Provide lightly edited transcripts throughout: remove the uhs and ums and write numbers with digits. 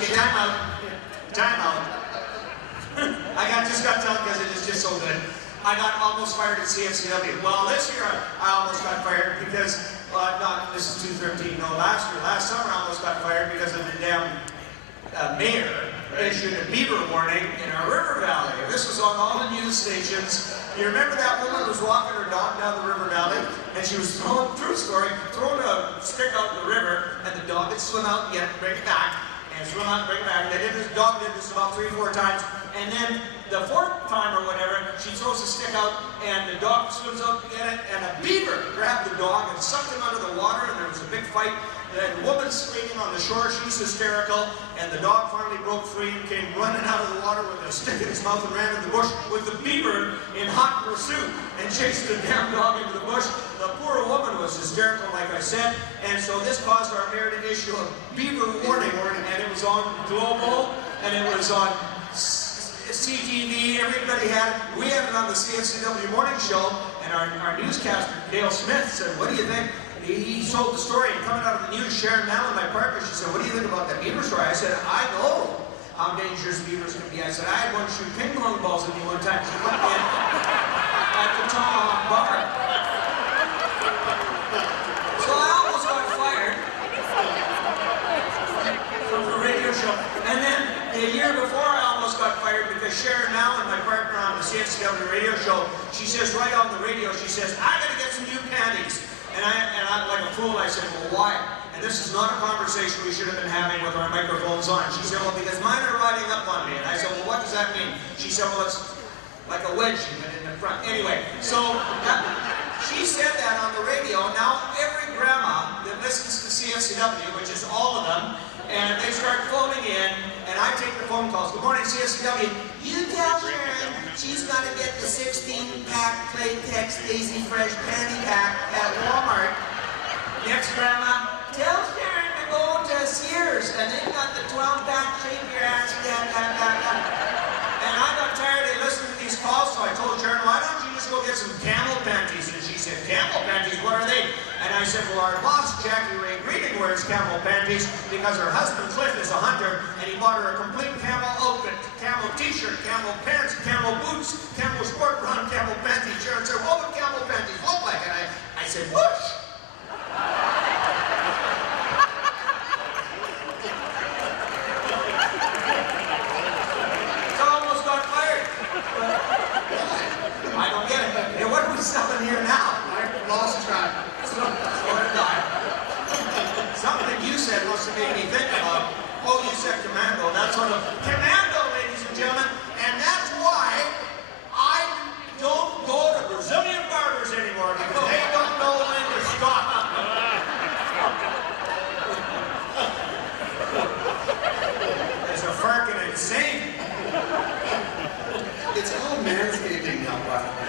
Okay, time out. Time out. Just got done because it is just so good. I got almost fired at CFCW. Well, this year I almost got fired because, this is 2013, no, last summer I almost got fired because of the damn mayor issued a beaver warning in our river valley. This was on all the news stations. You remember that woman was walking her dog down the river valley, and she was throwing a stick out in the river, and the dog would swim out and get it, bring it back, and swim out and bring it back. The dog did this about 3 or 4 times, and then the 4th time or whatever, she throws a stick out, and the dog swims out to get it, and a beaver grabbed the dog and sucked him out of the water, and there was a big fight. The woman's screaming on the shore, she's hysterical, and the dog finally broke free and came running out of the water with a stick in his mouth and ran in the bush with the beaver in hot pursuit and chased the damn dog into the bush. The poor woman was hysterical, like I said, and so this caused our mayor to issue a beaver warning, and it was on Global, and it was on CTV, everybody had it. We had it on the CFCW morning show, and our newscaster, Dale Smith, said, "What do you think?" He told the story, and coming out of the news, Sharon Mallon, my partner, she said, "What do you think about that beaver story?" I said, "I know how dangerous beavers can be." I said, "I had one shoot ping pong balls at me one time. She went in at the Tomahawk Bar." So I almost got fired from the radio show. And then the year before, I almost got fired because Sharon Mallon, my partner on the CFCW radio show, she says right on the radio, she says, "I gotta get some new panties." And I, like a fool, I said, "Well, why?" And this is not a conversation we should have been having with our microphones on. She said, "Well, because mine are riding up on me." And I said, "Well, what does that mean?" She said, "Well, it's like a wedgie, but in the front." Anyway, so she said that on the radio. Now, every grandma that listens to CFCW, which is all of them, and they start phoning in, and I take the phone calls. "Good morning, CFCW. You tell Sharon she's got to get the 16-pack Playtex Daisy Fresh panty pack at Walmart." Next grandma, "Tell Sharon to go to Sears, and they've got the 12-pack Shave Your Ass." And I got tired of listening to these calls, so I told Sharon, "Why don't you just go get some camel panties?" And she said, "Camel panties? What are they?" And I said, "Well, our boss, Jackie Ray Greening, wears camel panties because her husband, Cliff, is a hunter, and he bought her a complete camel outfit, camel t-shirt, camel pants, camel boots, camel sport bra, camel panties." Sharon said, "What would camel panties look like?" And I said, "Whoosh." So I almost got fired. I don't get it. And what are we selling here now? I lost track. So did I. Something you said must have made me think about, oh, you said commando. That's what commando, ladies and gentlemen. And that's why I don't go to Brazilian barbers anymore, because they don't know when to stop. There's a fucking insane. It's called manscaping now, by the way.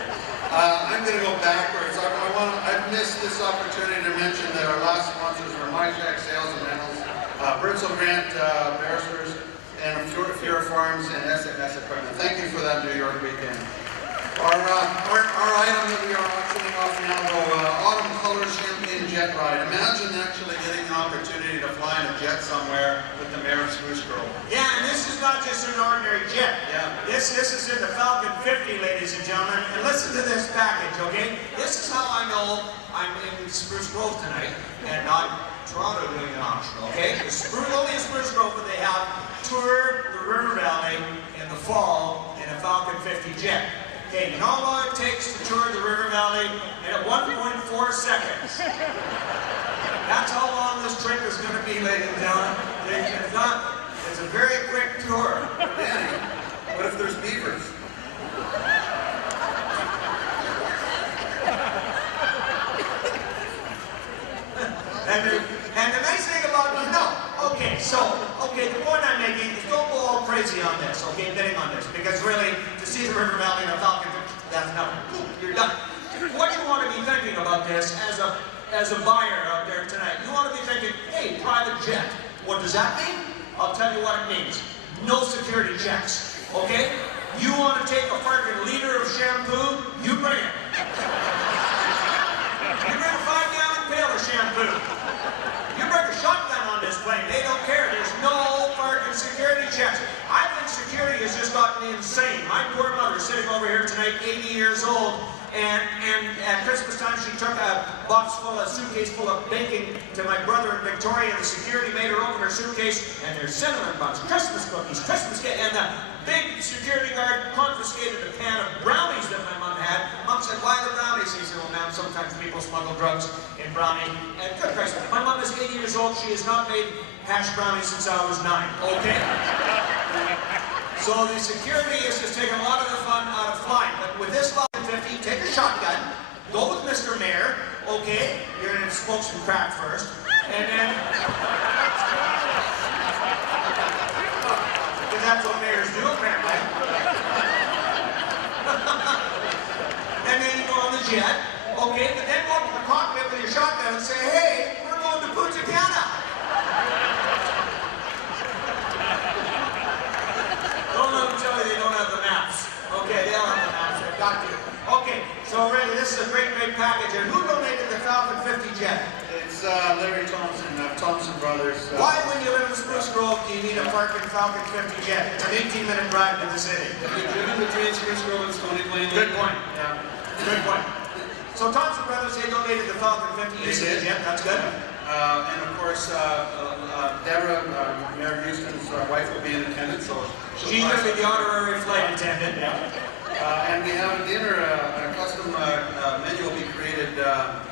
I'm going to go backwards. I've missed this opportunity to mention that our last sponsors were MyShack Sales and Rentals, Britzel Grant Barristers, and Fura Farms and SMS Equipment. Thank you for that New York weekend. Our item that we are auctioning off now, Autumn Color Champagne Jet Ride. Imagine actually getting the opportunity to fly in a jet somewhere with the mayor of Spruce Grove. Yeah, and this is not just an ordinary jet. Yeah. This is in the Falcon 50, ladies and gentlemen. And listen to this package, okay? This is how I know I'm in Spruce Grove tonight and not Toronto doing an auction, okay? Only in Spruce Grove, but they have toured the River Valley in the fall in a Falcon 50 jet. Okay, you know how long it takes to tour the River Valley in 1.4 seconds. That's how long this trip is going to be, ladies and gentlemen. It's a very quick tour. Danny, what if there's beavers? And the nice thing about the point I'm making is don't go all crazy on this, okay, bidding on this, because really, to see the River Valley in a Falcon, that's nothing. You're done. What you want to be thinking about this as a buyer out there tonight, you want to be thinking, hey, private jet. What does that mean? I'll tell you what it means. No security checks, okay? You want to take a freaking liter of shampoo, you bring it. You bring a 5-gallon pail of shampoo. You bring a shotgun on this plane, they don't care. There's no freaking sitting over here tonight, 80 years old. And at Christmas time, she took a suitcase full of baking to my brother in Victoria, and the security made her open her suitcase, and there's cinnamon buns, Christmas cookies, Christmas cake, and the big security guard confiscated a can of brownies that my mom had. Mom said, why the brownies? He said, well, ma'am, sometimes people smuggle drugs in brownie. And good Christ, my mom is 80 years old. She has not made hash brownies since I was 9, okay? So the security is just taking a lot of the fun out of flying. But with this 50, take a shotgun, go with Mr. Mayor, okay? You're going to smoke some crack first, and then... Because that's what mayors do, apparently. And then you go on the jet, okay? But then go up to the cockpit with your shotgun and say, hey, we're going to Punta Cana. Don't let them tell you they don't have the maps. Okay, they'll have the maps. They've got to. Okay, so really, this is a great, great package. And who donated the Falcon 50 jet? It's Larry Thompson, Thompson Brothers. Why, when you live in Spruce Grove, do you need a Falcon 50 jet? It's an 18-minute drive to the city. Living between Spruce Grove and Stony Plain. Good point. Yeah. Good point. So Thompson Brothers, they donated the Falcon 50 jet. That's good. And of course, Deborah, Mayor Houston's wife, will be in attendance. So she's going to be the honorary flight attendant. Yeah. And we have a dinner, a custom menu will be created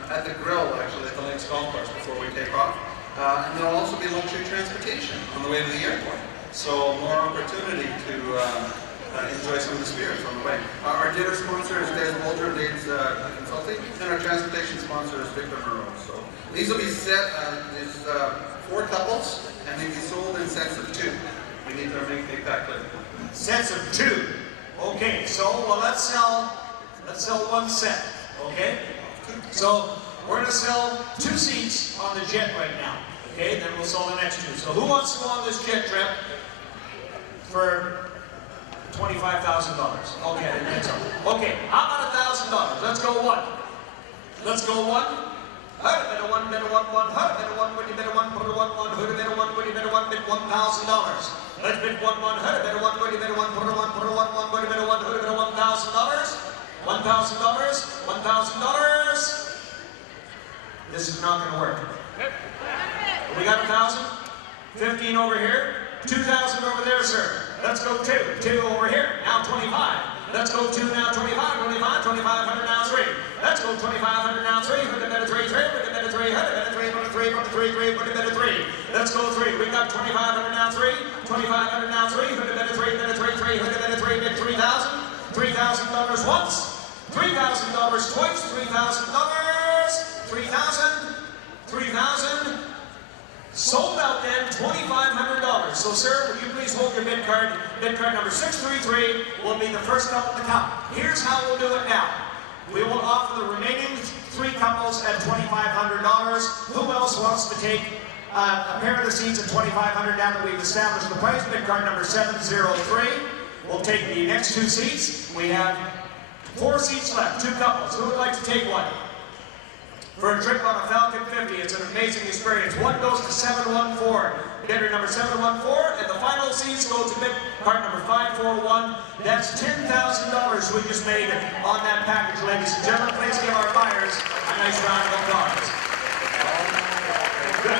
at the grill, actually, at the Lakes Golf Course before we take off. And there will also be luxury transportation on the way to the airport. So more opportunity to enjoy some of the spirits on the way. Our dinner sponsor is Des Bolger, Dave's Consulting, and our transportation sponsor is Victor Moreau. So these will be set, there's 4 couples, and they'll be sold in sets of 2. We need to make that clear. Sets of 2. Okay, so well, let's sell 1 set. Okay, so we're going to sell 2 seats on the jet right now. Okay, then we'll sell the next 2. So who wants to go on this jet trip for $25,000? Okay, I didn't think so. Okay, how about $1,000? Let's go 1. Let's go 1. Better one, better one, better one, would you better one, put a one, hood, better one, would you better one, bid $1,000. Let's bid one, hood, better one, would you better one, put a one, would you better one, hood, better $1,000. $1,000. This is not going to work. We got 1,000. 15 over here. 2,000 over there, sir. Let's go 2. 2 over here. Now 25. Let's go 2 now. 25. 2,500 now 3. Let's go 2,500 now 3. Put the better 3. 3. Put the better 3. Put the better 3. Put the 3. Put the 3. 3. Put the better 3. Let's go 3. We got 2,500 now 3. 2,500 now 3. Put the better 3. Better 3. 3. Put the better 3. Bid $3,000. $3,000 once. $3,000 twice. $3,000. 3,000. 3,000. Sold out then, $2,500. So sir, will you please hold your bid card? Bid card number 633 will be the first couple to come. Here's how we'll do it now. We will offer the remaining 3 couples at $2,500. Who else wants to take a pair of the seats at $2,500 now that we've established the price? Bid card number 703. We'll take the next 2 seats. We have 4 seats left, 2 couples. Who would like to take one? For a trip on a Falcon 50, it's an amazing experience. 1 goes to 714, bidder number 714, and the final seats go to bid card number 541. That's $10,000 we just made on that package, ladies and gentlemen. Please give our buyers a nice round of applause. Good.